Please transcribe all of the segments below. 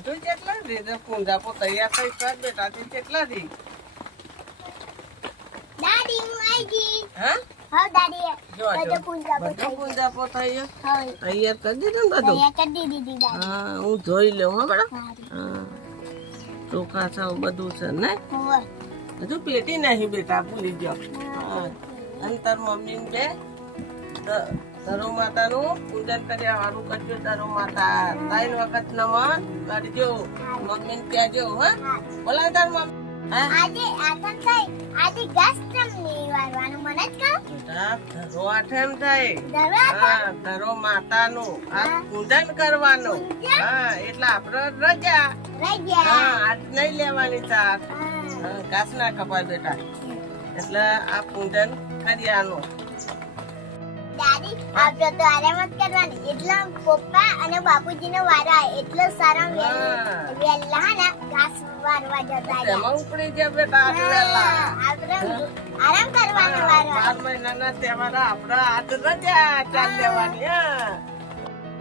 તું કેટલા દી પૂંજા પો તૈયાર થઈ કર બેટા તું કેટલા દી દાદી હું આવી ગઈ હા હા દાદી જો બધું પૂંજા બધું પૂંજા પો થઈ હા તૈયાર કરી દીધું ને બધું તૈયાર કરી દીધી દાદી હા હું જોઈ લઉં હા બડા સારું. હા ચોખા છે બધું છે ને હોવે. હજુ પેટી નહીં બેટા ભૂલી ગયો હા અને તાર મમ્મી બે ધરો માતાનું પૂજન કર્યા વાળું કરજો ધરો માતા 3 વખત નમન કરજો મમ્મી ને કહેજો હા બોલા તાર મમ્મી હા આજે આતમ થઈ આજે ઘાસ જમની વારવાનું મને જ કહો બેટા ધરો આઠમ થાય દરવા હા ધરો માતાનું આ પૂજન કરવાનું હા એટલે આપણે રજા રહી ગયા હા આજ નહીં લેવાની ચાર હા. ઘાસ ના કપાય બેટા એટલે આ પૂજન કર્યાનું દાદી આપણે તો આરામ જ કરવાની એટલે પપ્પા અને બાપુજીનો વારો આવે એટલે સારા હા. વેલા ને ઘાસ વારવા જતા રહ્યા. તેમાં ઉપડી ગયા બેટા આજ વહેલા આપણે આરામ કરવાનો વારો આવે. 12 મહિનાના તહેવાર આપણે આજ રજા ચાલ લેવાની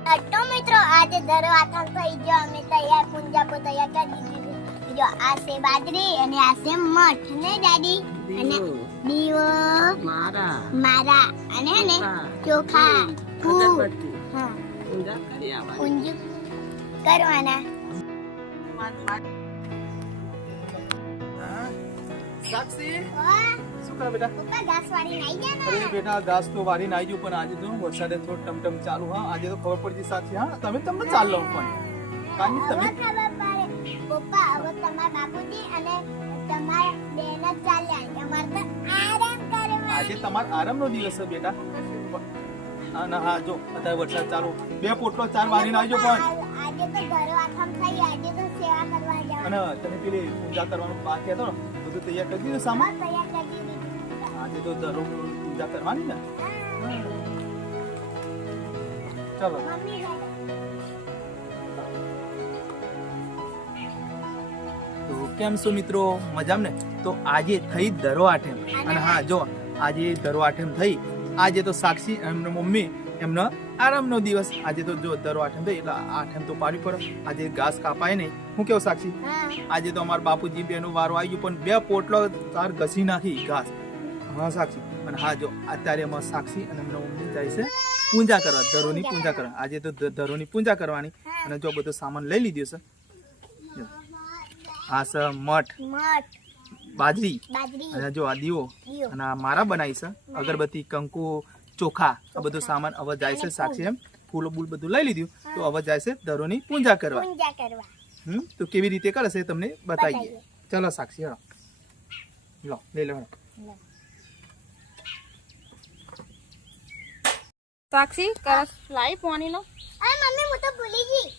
હા તો મિત્રો આજે ધરો આથમ થઈ ગયો અમે તૈયાર પૂંજા પો તૈયાર કરી દીધી જો આ છે બાજરી અને આ છે મઠ ને દાદી અને દીવો મારા મારા અને ને ચોખા ફૂલ અગરબત્તી હા પૂજા કરી આવવાની પૂંજ કરવાના સાક્ષી વાહ, શું કરે બેટા પપ્પા ઘાસ વાળી નાઈ ગયા અરે ને બેટા ઘાસ તો વારી નાઈ ગયું પણ આજે તો વરસાદે થોડો ટમટમ ચાલુ હા આજે તો ખબર પડી સાચી હા તમે તમને ચાલ લો પણ કારણ કે હવે તમે ખબર પડે પપ્પા હવે તમારા બાપુજી અને તમારા બેન જ ચાલ્યા અમારે તો આરામ કરવાનો આજે તમારો આરામનો દિવસ છે બેટા અને હા જો અત્યારે વરસાદ ચાલુ 2 પોટલો 4 વારીને આવજો પણ આજે તો ઘરો આથમ થઈ આજે તો સેવા કરવા અને જવાનું તમે પેલી પૂજા કરવાનું બાકી હતો ને બધું તૈયાર કરી દીધું સામાન તૈયાર કરી દીધું આજે તો દરરોજ પૂજા કરવાની ને ચલો મમ્મી તો કેમ છો મિત્રો મજામાં ને તો આજે થઈ ધરો આઠમ અને હા જો આજે ધરો આઠમ થઈ આજે તો સાક્ષી એમનો મમ્મી એમનો આરામનો દિવસ આજે તો જો ધરો આઠમ થઈ એટલે આઠમ તો પાડવી પડે આજે ઘાસ કાપાય નહીં હું કેવું સાક્ષી હા આજે તો અમારા બાપુજી બેનો વારો આવી ગયો પણ 2 પોટલો તાર ઘસી નાખી ઘાસ હા સાક્ષી અને હા જો અત્યારે અમારા સાક્ષી અને એમનો મમ્મી જાય છે પૂજા કરવા ધરોની પૂજા કરવા આજે તો ધરોની પૂજા કરવાની અને જો બધો સામાન લઈ લીધો છે જો. આ છે મઠ મઠ બાજરી બાજરી અને જો આ દીવો દીવો. અને આ મારા બનાવી છે અગરબત્તી કંકુ ચોખા આ બધો સામાન હવે જાય છે સાક્ષી એમ ફૂલો બૂલ બધું લઈ લીધું તો હવે જાય છે ધરોની પૂજા કરવા પૂજા કરવા તો કેવી રીતે કરે છે તમને બતાવીએ બતાવીએ. ચલો સાક્ષી હેડો લો લઈ લો હેડો. સાક્ષી કરસ લાઈ પાણી લો અરે મમ્મી હું તો ભૂલી ગઈ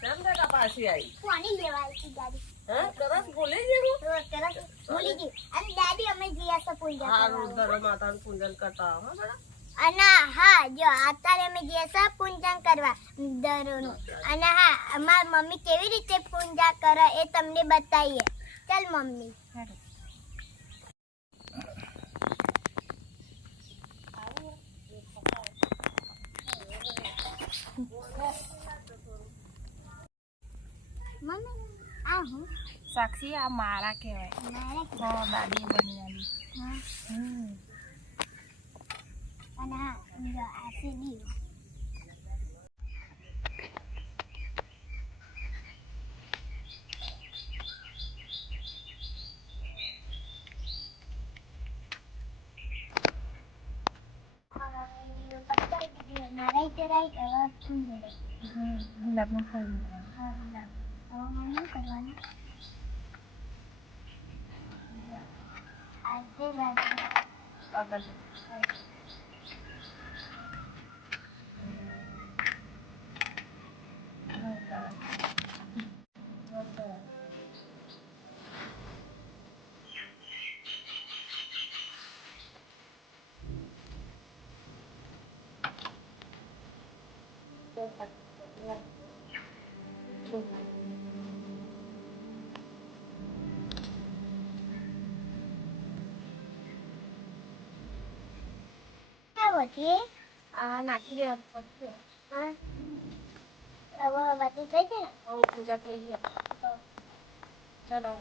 કેમ બેટા પાછી આવી પાણી લેવા આવી હતી દાદી હા તરત ભૂલી ગયું તરત ભૂલી ગઈ અને દાદી અમે ગયા છે પૂજા હારું કરવા ધરો માતાનું પૂજન કરતા હો બેટા અને હા જો અત્યારે અમે ગયા છે પૂજન કરવા દરોનું અને હા અમારી મમ્મી કેવી રીતે પૂજા કરે એ તમને બતાવીએ ચાલ મમ્મી મમ્મી આ હું સાક્ષી આ મારા કહેવાય મારા દાદી બની આલી અને હા જો આ છે દીવો મારા રીતે રાઈટ હવે શું ગુલાબનું ફૂલ હા ગુલાબ હવે મમ્મી કરવાનું આજે બાજુ અગર આવો છે આ નાખી દેવાનું પડશે હા હવે બધું થઈ ગયું હવે પૂજા થઈ ગઈ ચલો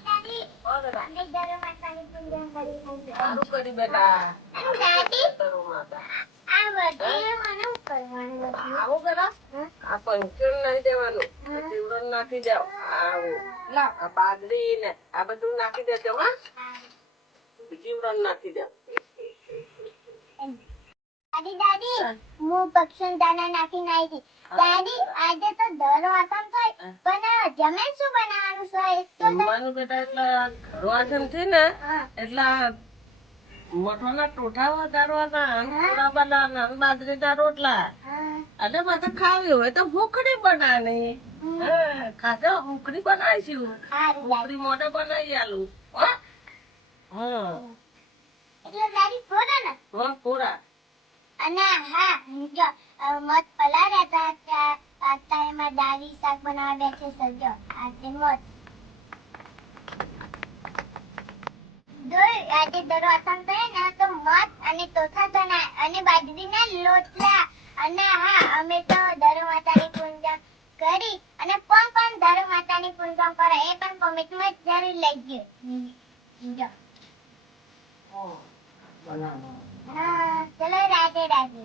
દાદી અમે ધરો માતાની પૂજા કરી છે સારું કરી બેટા અને દાદી ધરો માતા આ બધું મને કરવાનું હતું આવું કરો આ પંચર નહીં દેવાનું ચીવડો નાખી જાવ આવું લાવ આ બાજરી ને આ બધું નાખી દેજો હા ચીવડો નાખી જાવ દાદી દાદી હું પક્ષણ દાણા નાખીને આવી હતી દાદી આજે તો ધરો આતમ થાય પણ જમે શું બનાવવાનું છે એ તો જમવાનું બેટા એટલે ઘરવાસન છે ને હા એટલે મઠવાના ટોઠા વધારવાના અને પૂરા બનાવવાના અને બાજરીના રોટલા હા અને માથે ખાવી હોય તો ભૂખડી બનાવવાની હા ખાધો ભૂખડી બનાવીશું સારું દાદી ભૂખડી મોઢે બનાવી આલું હા હા એટલે દાદી બોલો ને હા પૂરા અને હા જો મત પલાળ્યા હતા ત્યાં અત્યારે માં દાદી શાક બનાવવા બેઠે છે જો આ તે મત આજે દરો આસામ થાય ને તો મત અને તોથા બનાય અને બાજરીના લોટલા અને હા અમે તો દરો માતાની પૂજા કરી અને કોણ દરો માતાની પૂજા કરે એ પણ કોમેન્ટમાં જરૂર લખજો જો બનાવો હા ચલો રાધે રાધે